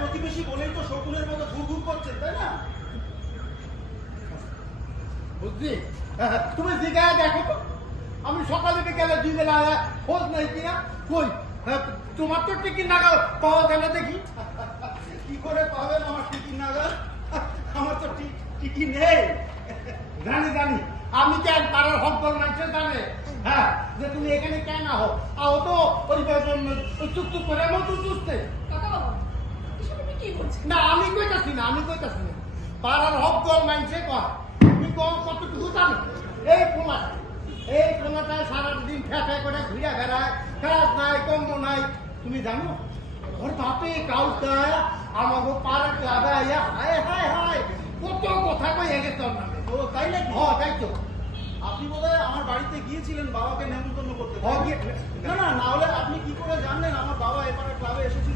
প্রতিবেশী বলেই তো শকুনের মতো ঘুর করছেন, তাই না? বুঝলি, তুমি জিজ্ঞাসা দেখো তো, আমি সকালে বিকেলে 2 বেলা খোঁজ নেই কিনা। কই তোমার তো টিকিট নাগাল পাওয়া গেল দেখি। কি করে পাবেন আমার টিকিট নাগাল? আমার তো টিকিট নেই। জানি জানি, আমি কেন পাড়ার হকদল মানুষ জানে, হ্যাঁ, যে তুমি এখানে কেন আহো। আহো তো ওই চুপ করে মতো চুষতে। না আমি কইতাছি না, পাড়ার হকদল মানুষে কয়। তুমি কতটুকু জানো? এই পোলাটা সারাদিন ফেঁপে করে ঘুরে বেড়ায়, কাজ নাই কম্ব নাই। তুমি জানো ওর বাপে কাউটা আমাকে পাড়ার ক্লাবে আইয়া হায় হায় হায় কত কথা কয়ে গেছে ওর নামে। ও তাই নাকি? হ্যাঁ তাই তো। আপনি বোধহয় আমার বাড়িতে গিয়েছিলেন বাবাকে নেমন্তন্ন করতে। হ্যাঁ, না না, না হলে আপনি কি করে জানলেন আমার বাবা এপারে ক্লাবে এসেছিল?